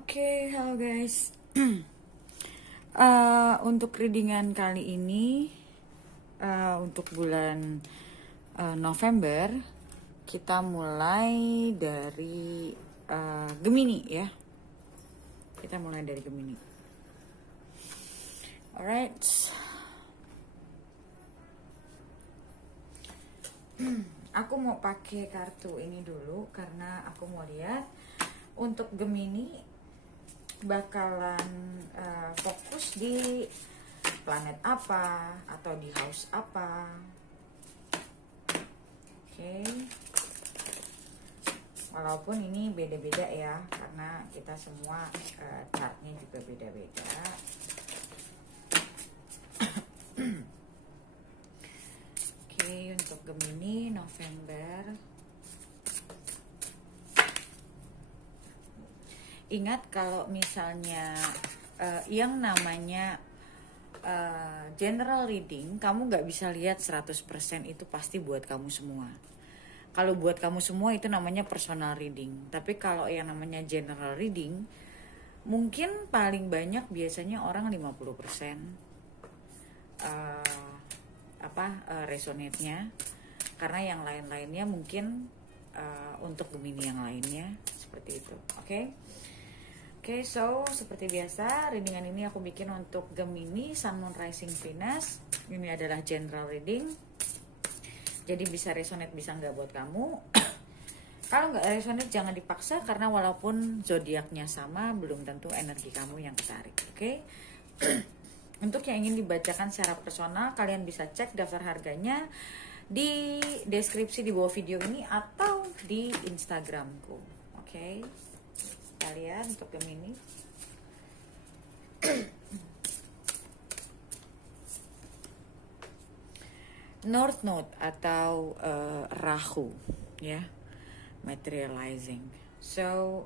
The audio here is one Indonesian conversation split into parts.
Oke, halo guys. Untuk readingan kali ini, untuk bulan November, kita mulai dari Gemini ya. Kita mulai dari Gemini. Alright. Aku mau pakai kartu ini dulu karena aku mau lihat untuk Gemini bakalan fokus di planet apa atau di house apa. Oke. Walaupun ini beda-beda ya, karena kita semua chartnya juga beda-beda. Oke, untuk Gemini November. Ingat kalau misalnya yang namanya general reading, kamu nggak bisa lihat 100% itu pasti buat kamu semua. Kalau buat kamu semua itu namanya personal reading. Tapi kalau yang namanya general reading, mungkin paling banyak biasanya orang 50% resonate-nya. Karena yang lain-lainnya mungkin untuk Gemini yang lainnya seperti itu. Oke, so seperti biasa readingan ini aku bikin untuk Gemini, Sun, Moon, Rising, Venus. Ini adalah general reading. Jadi bisa resonate, bisa nggak buat kamu. Kalau nggak resonate jangan dipaksa, karena walaupun zodiaknya sama, belum tentu energi kamu yang ketarik. Oke. Untuk yang ingin dibacakan secara personal, kalian bisa cek daftar harganya di deskripsi di bawah video ini atau di Instagramku. Oke. Kalian untuk Gemini. North Node atau Rahu ya, materializing. So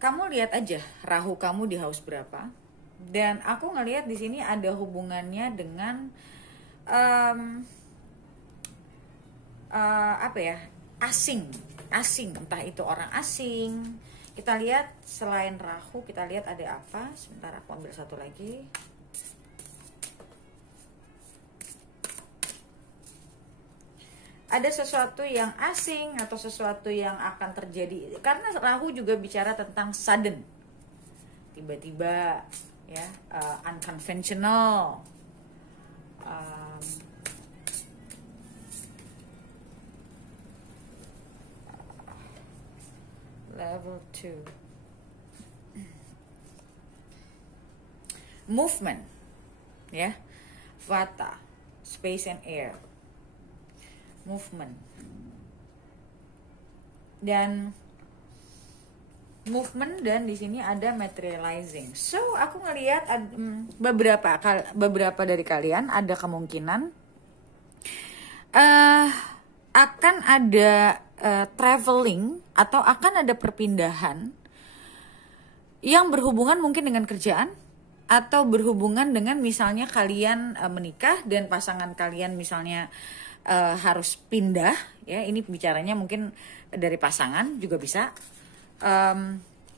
kamu lihat aja Rahu kamu di house berapa, dan aku ngelihat di sini ada hubungannya dengan asing, entah itu orang asing. Kita lihat selain Rahu, kita lihat ada apa. Sebentar, aku ambil satu lagi. Ada sesuatu yang asing atau sesuatu yang akan terjadi, karena Rahu juga bicara tentang sudden, tiba-tiba ya, unconventional. Level 2. Movement. Ya. Vata. Space and air. Movement. Dan movement, dan di sini ada materializing. So, aku ngelihat beberapa dari kalian ada kemungkinan akan ada traveling atau akan ada perpindahan yang berhubungan mungkin dengan kerjaan, atau berhubungan dengan misalnya kalian menikah dan pasangan kalian misalnya harus pindah ya. Ini bicaranya mungkin dari pasangan juga bisa,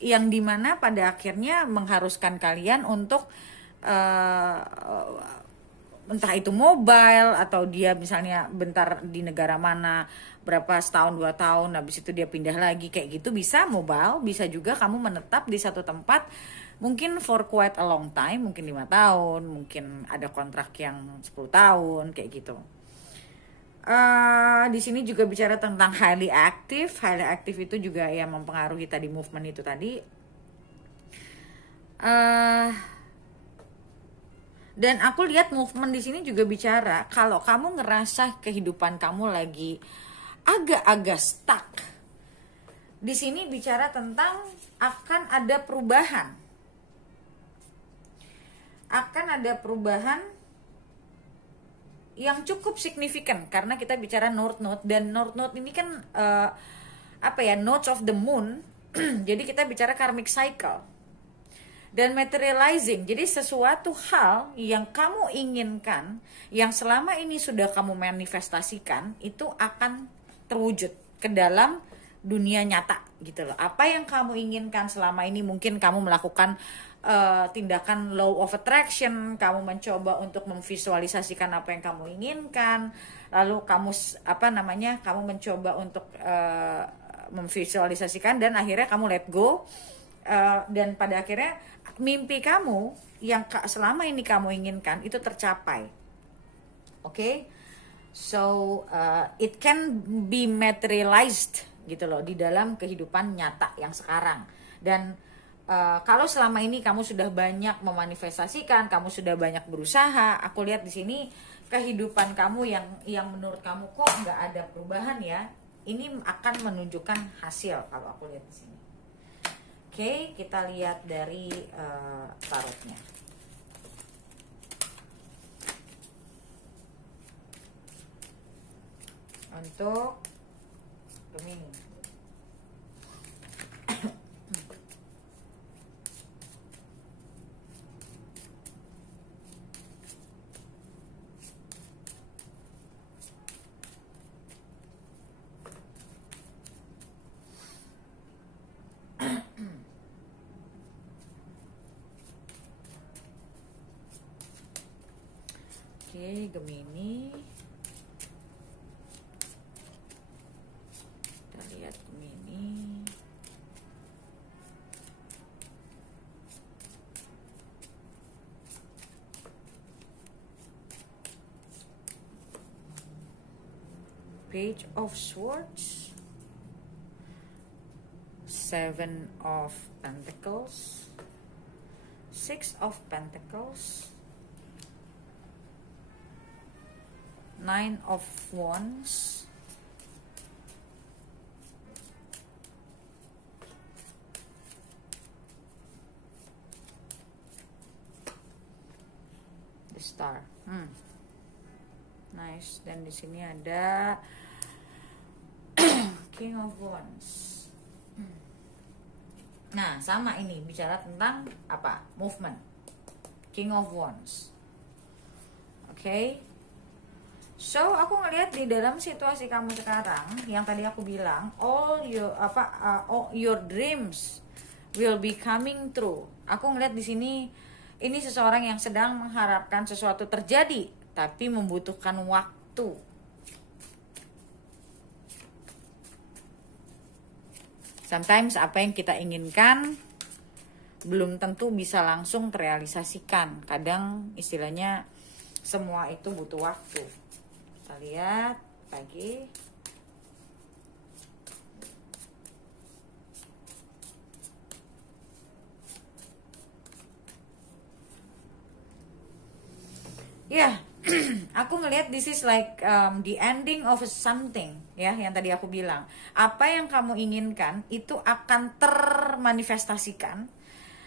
yang dimana pada akhirnya mengharuskan kalian untuk entah itu mobile, atau dia misalnya bentar di negara mana berapa setahun 2 tahun, habis itu dia pindah lagi, kayak gitu. Bisa mobile, bisa juga kamu menetap di satu tempat mungkin for quite a long time, mungkin 5 tahun, mungkin ada kontrak yang 10 tahun kayak gitu. Di sini juga bicara tentang highly active. Highly active itu juga ya mempengaruhi tadi movement itu tadi. Dan aku lihat movement di sini juga bicara kalau kamu ngerasa kehidupan kamu lagi agak-agak stuck. Di sini bicara tentang akan ada perubahan. Akan ada perubahan yang cukup signifikan, karena kita bicara North Node, dan North Node ini kan nodes of the moon. Jadi kita bicara karmic cycle. Dan materializing, jadi sesuatu hal yang kamu inginkan, yang selama ini sudah kamu manifestasikan, itu akan terwujud ke dalam dunia nyata gitu loh. Apa yang kamu inginkan selama ini, mungkin kamu melakukan tindakan law of attraction, kamu mencoba untuk memvisualisasikan apa yang kamu inginkan, lalu kamu kamu mencoba untuk memvisualisasikan dan akhirnya kamu let go, dan pada akhirnya mimpi kamu yang selama ini kamu inginkan itu tercapai. Oke? So it can be materialized gitu loh di dalam kehidupan nyata yang sekarang. Dan kalau selama ini kamu sudah banyak memanifestasikan, kamu sudah banyak berusaha, aku lihat di sini kehidupan kamu yang menurut kamu kok nggak ada perubahan ya, ini akan menunjukkan hasil kalau aku lihat di sini. Oke, kita lihat dari tarotnya. Untuk Gemini. Oke, Gemini. Kita lihat Gemini. Page of Swords, Seven of Pentacles, Six of Pentacles, Nine of Wands, the Star. Nice. Dan di sini ada King of Wands. Nah, sama ini bicara tentang apa? Movement. King of Wands. Oke. So, aku ngelihat di dalam situasi kamu sekarang yang tadi aku bilang, all your dreams will be coming true. Aku ngelihat di sini ini seseorang yang sedang mengharapkan sesuatu terjadi, tapi membutuhkan waktu. Sometimes apa yang kita inginkan belum tentu bisa langsung terrealisasikan. Kadang istilahnya semua itu butuh waktu. Kita lihat lagi. Ya, aku ngelihat this is like the ending of something ya, yang tadi aku bilang. Apa yang kamu inginkan itu akan termanifestasikan.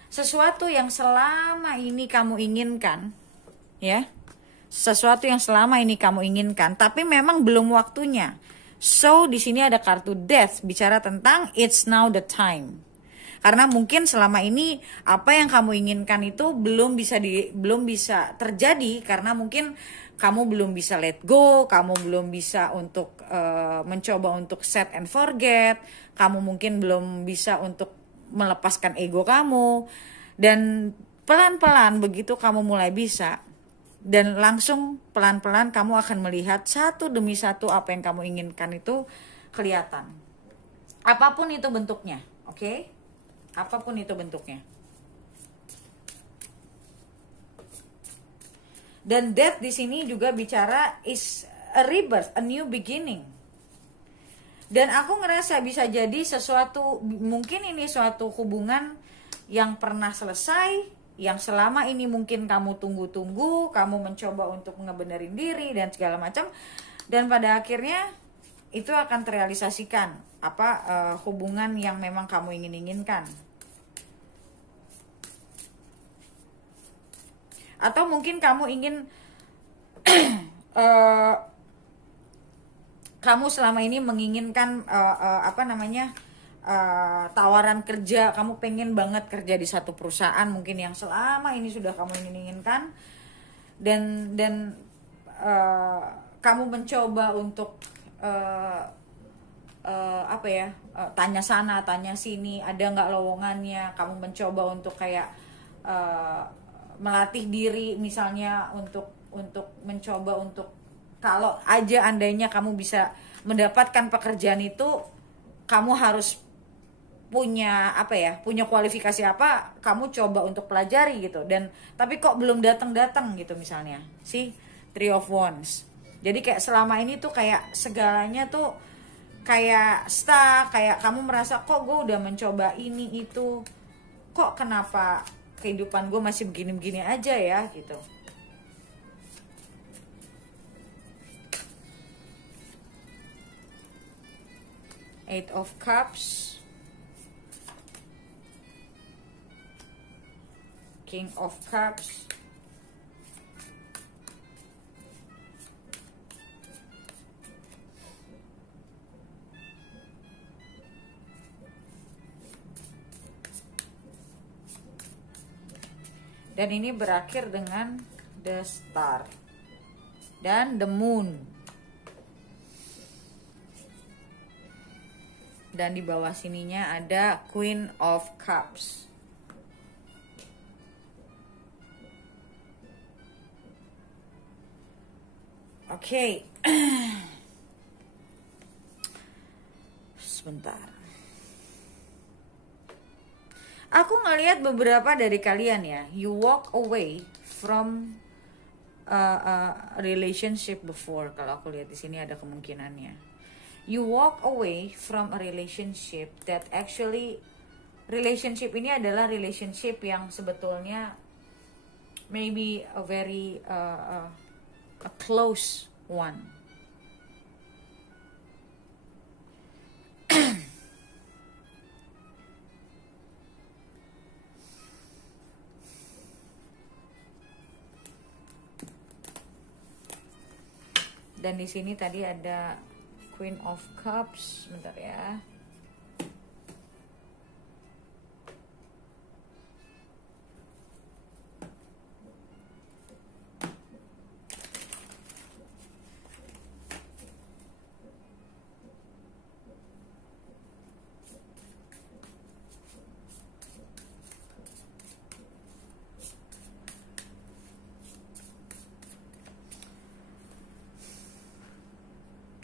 Sesuatu yang selama ini kamu inginkan, ya. Sesuatu yang selama ini kamu inginkan, tapi memang belum waktunya. So, di sini ada kartu Death bicara tentang it's now the time. Karena mungkin selama ini apa yang kamu inginkan itu belum bisa terjadi karena mungkin kamu belum bisa let go, kamu belum bisa untuk mencoba untuk set and forget, kamu mungkin belum bisa untuk melepaskan ego kamu, dan pelan-pelan begitu kamu mulai bisa, dan langsung pelan-pelan kamu akan melihat satu demi satu apa yang kamu inginkan itu kelihatan. Apapun itu bentuknya, oke? Apapun itu bentuknya. Dan death di sini juga bicara is a rebirth, a new beginning. Dan aku ngerasa bisa jadi sesuatu, mungkin ini suatu hubungan yang pernah selesai, yang selama ini mungkin kamu tunggu-tunggu, kamu mencoba untuk ngebenerin diri dan segala macam, dan pada akhirnya itu akan terrealisasikan hubungan yang memang kamu inginkan. Atau mungkin kamu ingin kamu selama ini menginginkan tawaran kerja, kamu pengen banget kerja di satu perusahaan mungkin yang selama ini sudah kamu inginkan, dan kamu mencoba untuk apa ya, tanya sana tanya sini, ada nggak lowongannya, kamu mencoba untuk kayak melatih diri misalnya untuk mencoba untuk kalau aja andainya kamu bisa mendapatkan pekerjaan itu, kamu harus punya apa ya, punya kualifikasi apa, kamu coba untuk pelajari gitu. Dan tapi kok belum datang gitu misalnya si Three of Wands. Jadi kayak selama ini tuh kayak segalanya tuh kayak stuck, kayak kamu merasa kok gue udah mencoba ini itu, kok kenapa kehidupan gue masih begini-begini aja ya gitu. Eight of Cups, King of Cups, dan ini berakhir dengan the Star dan the Moon. Dan di bawah sininya ada Queen of Cups. Oke. Sebentar. Aku ngelihat beberapa dari kalian ya, you walk away from a relationship before. Kalau aku lihat di sini ada kemungkinannya. You walk away from a relationship that actually, relationship ini adalah relationship yang sebetulnya maybe a very a close one. Dan di sini tadi ada Queen of Cups, bentar ya.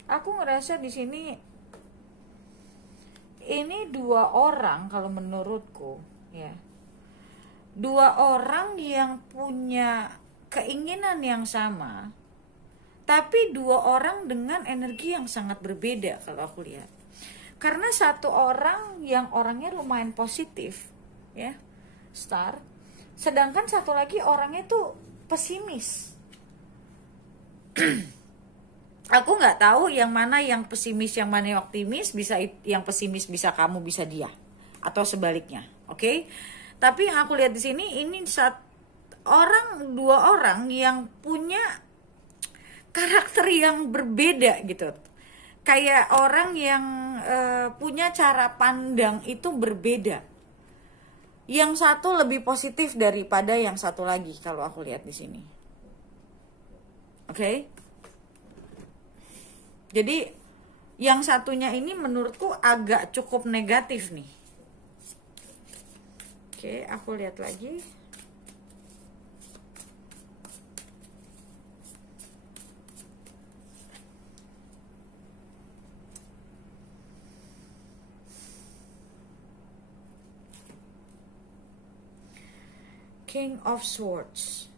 Aku ngerasa di sini ini dua orang, kalau menurutku ya, dua orang yang punya keinginan yang sama, tapi dua orang dengan energi yang sangat berbeda kalau aku lihat. Karena satu orang yang orangnya lumayan positif ya, Star, sedangkan satu lagi orangnya tuh pesimis. Aku nggak tahu yang mana yang pesimis, yang mana yang optimis. Bisa yang pesimis bisa kamu, bisa dia, atau sebaliknya, oke? Tapi yang aku lihat di sini ini dua orang yang punya karakter yang berbeda gitu. Kayak orang yang punya cara pandang itu berbeda. Yang satu lebih positif daripada yang satu lagi kalau aku lihat di sini, oke? Jadi yang satunya ini menurutku agak cukup negatif nih. Oke, aku lihat lagi. King of Swords,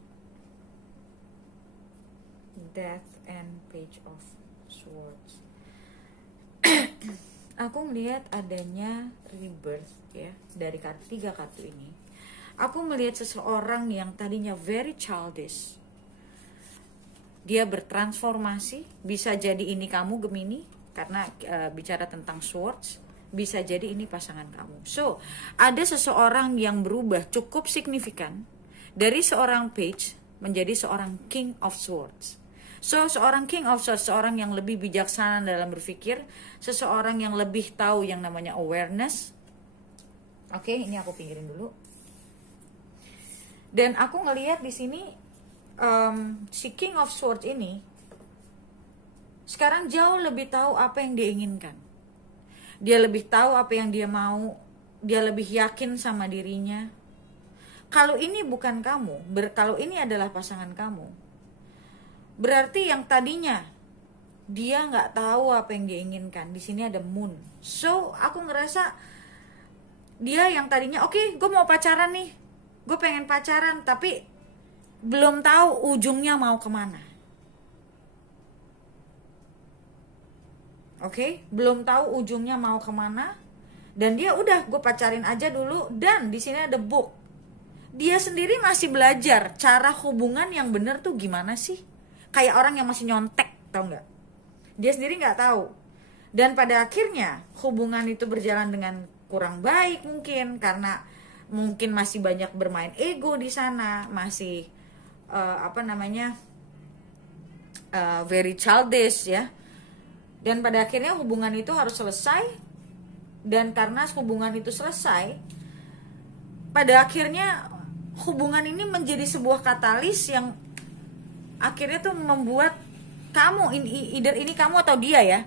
Death and Page of Swords. Aku melihat adanya rebirth ya dari tiga kartu ini. Aku melihat seseorang yang tadinya very childish, dia bertransformasi. Bisa jadi ini kamu Gemini karena bicara tentang swords. Bisa jadi ini pasangan kamu. So ada seseorang yang berubah cukup signifikan dari seorang page menjadi seorang King of Swords. So, seorang King of Swords, seorang yang lebih bijaksana dalam berpikir, seseorang yang lebih tahu yang namanya awareness. Oke, ini aku pinggirin dulu. Dan aku ngelihat di sini si King of Swords ini sekarang jauh lebih tahu apa yang dia inginkan. Dia lebih tahu apa yang dia mau, dia lebih yakin sama dirinya. Kalau ini bukan kamu, kalau ini adalah pasangan kamu, berarti yang tadinya dia nggak tahu apa yang dia inginkan. Di sini ada moon. So aku ngerasa dia yang tadinya oke, gue mau pacaran nih, gue pengen pacaran, tapi belum tahu ujungnya mau kemana. Oke, belum tahu ujungnya mau kemana, dan dia udah gue pacarin aja dulu. Dan di sini ada book. Dia sendiri masih belajar cara hubungan yang bener tuh gimana sih. Kayak orang yang masih nyontek, tau nggak? Dia sendiri nggak tahu. Dan pada akhirnya hubungan itu berjalan dengan kurang baik mungkin, karena mungkin masih banyak bermain ego di sana, masih very childish ya. Dan pada akhirnya hubungan itu harus selesai. Dan karena hubungan itu selesai, pada akhirnya hubungan ini menjadi sebuah katalis yang akhirnya tuh membuat kamu, either ini kamu atau dia ya,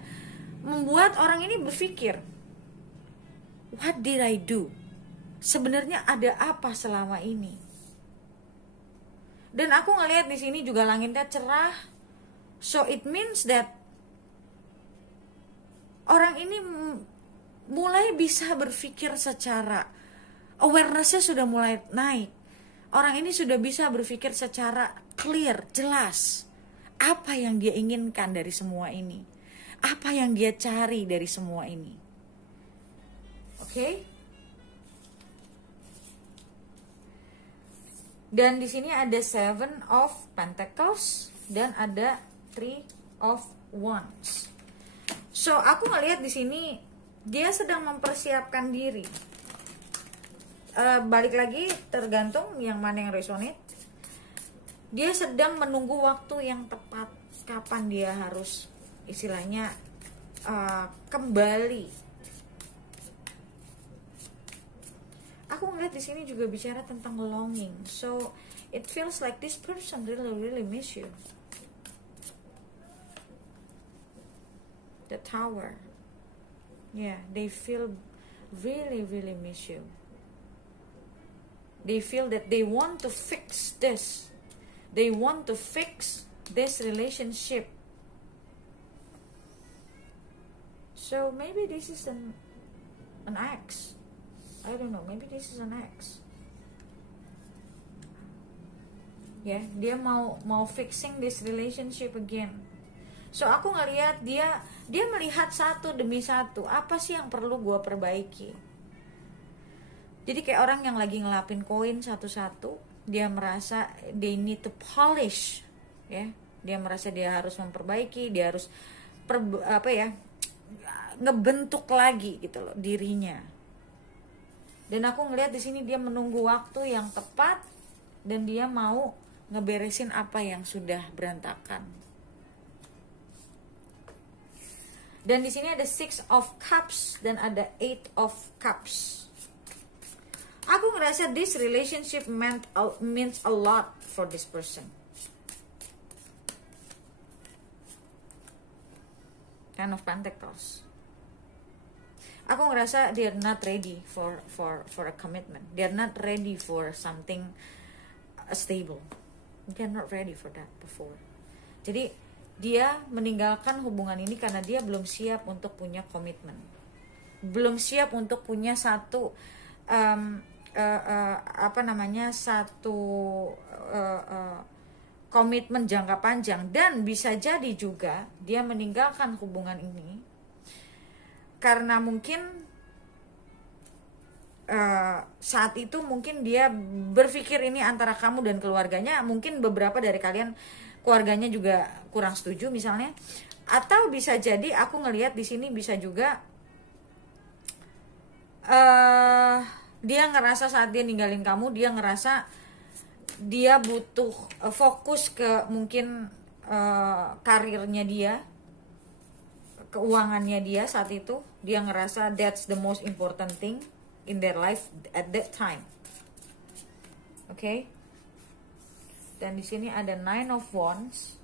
membuat orang ini berpikir, what did I do? Sebenarnya ada apa selama ini? Dan aku ngelihat di sini juga langitnya cerah, so it means that orang ini mulai bisa berpikir secara awareness-nya sudah mulai naik. Orang ini sudah bisa berpikir secara clear, jelas. Apa yang dia inginkan dari semua ini? Apa yang dia cari dari semua ini? Oke? Dan di sini ada 7 of Pentacles dan ada 3 of Wands. So, aku ngelihat di sini dia sedang mempersiapkan diri. Balik lagi, tergantung yang mana yang resonate. Dia sedang menunggu waktu yang tepat, kapan dia harus istilahnya kembali. Aku ngeliat di sini juga bicara tentang longing. So it feels like this person really miss you. The Tower. Yeah, they feel really miss you. They feel that they want to fix this. They want to fix this relationship. So maybe this is an ex. I don't know, maybe this is an ex. Ya, dia mau fixing this relationship again. So aku ngelihat dia melihat satu demi satu, apa sih yang perlu gue perbaiki. Jadi kayak orang yang lagi ngelapin koin satu-satu, dia merasa they need to polish, ya. Dia merasa dia harus memperbaiki, dia harus ngebentuk lagi gitu loh dirinya. Dan aku ngelihat di sini dia menunggu waktu yang tepat dan dia mau ngeberesin apa yang sudah berantakan. Dan di sini ada 6 of Cups dan ada 8 of Cups. Aku ngerasa this relationship means a lot for this person. Ten of Pentacles. Aku ngerasa they're not ready for a commitment. They're not ready for something stable. They're not ready for that before. Jadi dia meninggalkan hubungan ini karena dia belum siap untuk punya komitmen. Belum siap untuk punya satu komitmen jangka panjang. Dan bisa jadi juga dia meninggalkan hubungan ini karena mungkin saat itu mungkin dia berpikir ini antara kamu dan keluarganya. Mungkin beberapa dari kalian keluarganya juga kurang setuju misalnya, atau bisa jadi aku ngelihat di sini bisa juga dia ngerasa saat dia ninggalin kamu, dia ngerasa dia butuh fokus ke mungkin karirnya dia, keuangannya dia saat itu. Dia ngerasa that's the most important thing in their life at that time. Okay? Dan di sini ada 9 of Wands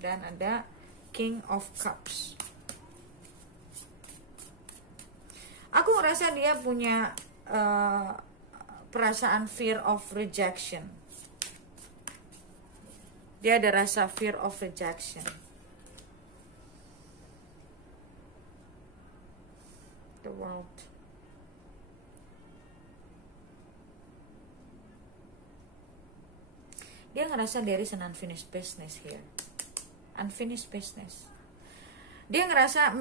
dan ada King of Cups. Aku ngerasa dia punya perasaan fear of rejection. Dia ada rasa fear of rejection. The world. Dia ngerasa there is an unfinished business here. Unfinished business. Dia ngerasa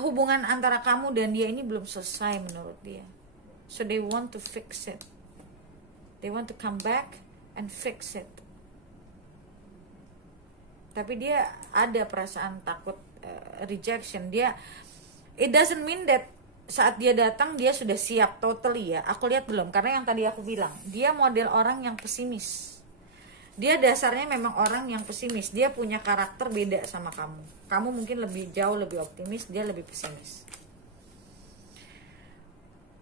hubungan antara kamu dan dia ini belum selesai menurut dia. So they want to fix it. They want to come back and fix it. Tapi dia ada perasaan takut rejection. Dia, it doesn't mean that saat dia datang dia sudah siap totally ya. Aku lihat belum, karena yang tadi aku bilang, dia model orang yang pesimis. Dia dasarnya memang orang yang pesimis. Dia punya karakter beda sama kamu. Kamu mungkin jauh lebih optimis, dia lebih pesimis.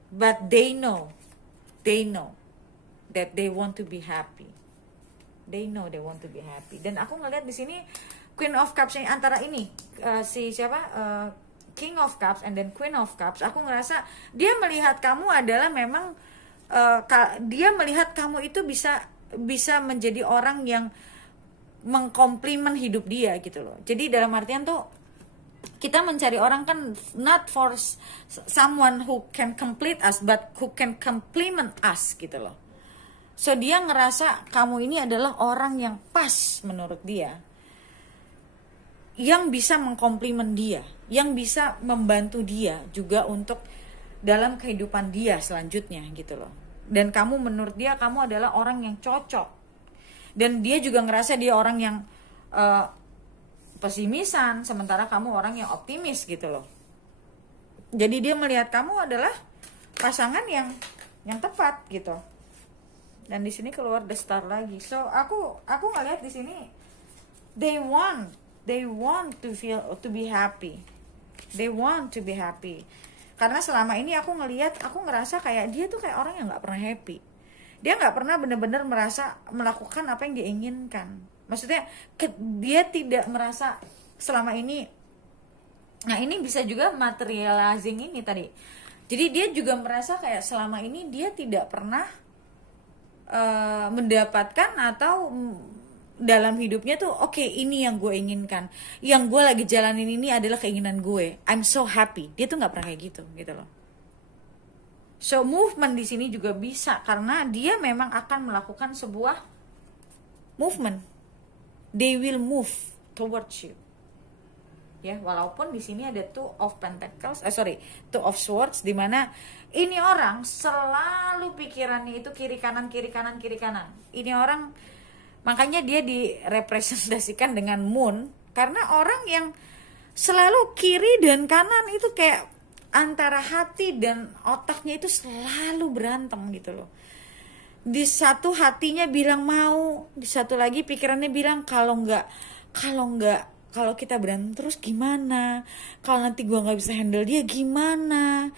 But they know that they want to be happy. They know they want to be happy. Dan aku ngeliat di sini Queen of Cups yang antara ini King of Cups and then Queen of Cups. Aku ngerasa dia melihat kamu adalah memang dia melihat kamu itu bisa menjadi orang yang mengkomplimen hidup dia gitu loh. Jadi dalam artian tuh kita mencari orang kan not for someone who can complete us, but who can compliment us gitu loh. So dia ngerasa kamu ini adalah orang yang pas menurut dia, yang bisa mengkomplimen dia, yang bisa membantu dia juga untuk dalam kehidupan dia selanjutnya gitu loh. Dan kamu menurut dia kamu adalah orang yang cocok. Dan dia juga ngerasa dia orang yang pesimisan, sementara kamu orang yang optimis gitu loh. Jadi dia melihat kamu adalah pasangan yang tepat gitu. Dan di sini keluar the star lagi. So aku ngeliat di sini they want to be happy. They want to be happy. Karena selama ini aku ngerasa kayak dia tuh kayak orang yang nggak pernah happy. Dia nggak pernah benar-benar merasa melakukan apa yang dia inginkan. Maksudnya dia tidak merasa selama ini. Nah ini bisa juga materializing ini tadi. Jadi dia juga merasa kayak selama ini dia tidak pernah mendapatkan atau dalam hidupnya tuh oke, ini yang gue inginkan, yang gue lagi jalanin ini adalah keinginan gue, I'm so happy. Dia tuh nggak pernah kayak gitu loh. So movement di sini juga bisa karena dia memang akan melakukan sebuah movement. They will move towards you. Ya, walaupun di sini ada Two of Swords, di mana ini orang selalu pikirannya itu kiri kanan. Ini orang, makanya dia direpresentasikan dengan moon, karena orang yang selalu kiri dan kanan itu kayak antara hati dan otaknya itu selalu berantem gitu loh. Di satu hatinya bilang mau, di satu lagi pikirannya bilang kalau kita berantem terus gimana? Kalau nanti gue nggak bisa handle dia gimana?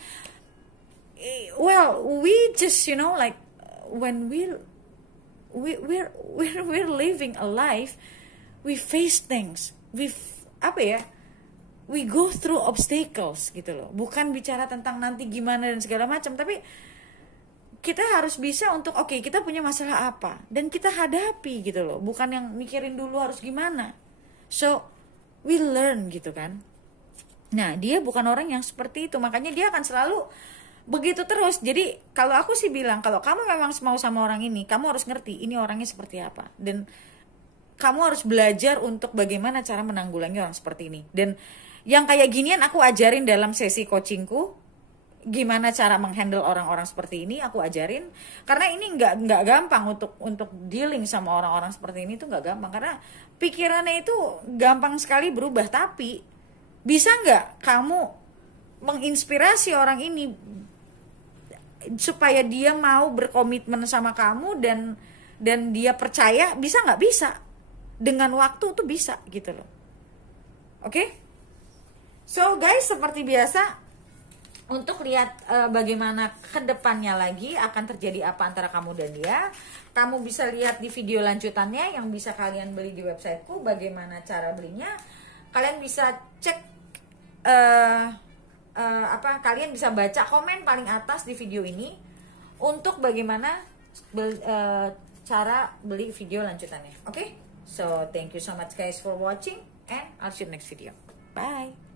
Well, we just like when we're living a life, we face things, we go through obstacles gitu loh. Bukan bicara tentang nanti gimana dan segala macam, tapi kita harus bisa untuk kita punya masalah apa dan kita hadapi gitu loh. Bukan yang mikirin dulu harus gimana. So we learn gitu kan. Nah dia bukan orang yang seperti itu, makanya dia akan selalu begitu terus. Jadi kalau aku sih bilang, kalau kamu memang mau sama orang ini, kamu harus ngerti ini orangnya seperti apa, dan kamu harus belajar untuk bagaimana cara menanggulangi orang seperti ini. Dan yang kayak ginian aku ajarin dalam sesi coachingku, gimana cara menghandle orang-orang seperti ini aku ajarin, karena ini nggak gampang untuk dealing sama orang-orang seperti ini. Tuh nggak gampang karena pikirannya itu gampang sekali berubah. Tapi bisa nggak kamu menginspirasi orang ini supaya dia mau berkomitmen sama kamu dan dia percaya? Bisa nggak? Bisa. Dengan waktu tuh bisa gitu loh. Oke? So guys, seperti biasa, untuk lihat bagaimana kedepannya lagi akan terjadi apa antara kamu dan dia, kamu bisa lihat di video lanjutannya yang bisa kalian beli di websiteku. Bagaimana cara belinya? Kalian bisa cek kalian bisa baca komen paling atas di video ini untuk bagaimana cara beli video lanjutannya. Oke? So, thank you so much guys for watching and I'll see you next video. Bye.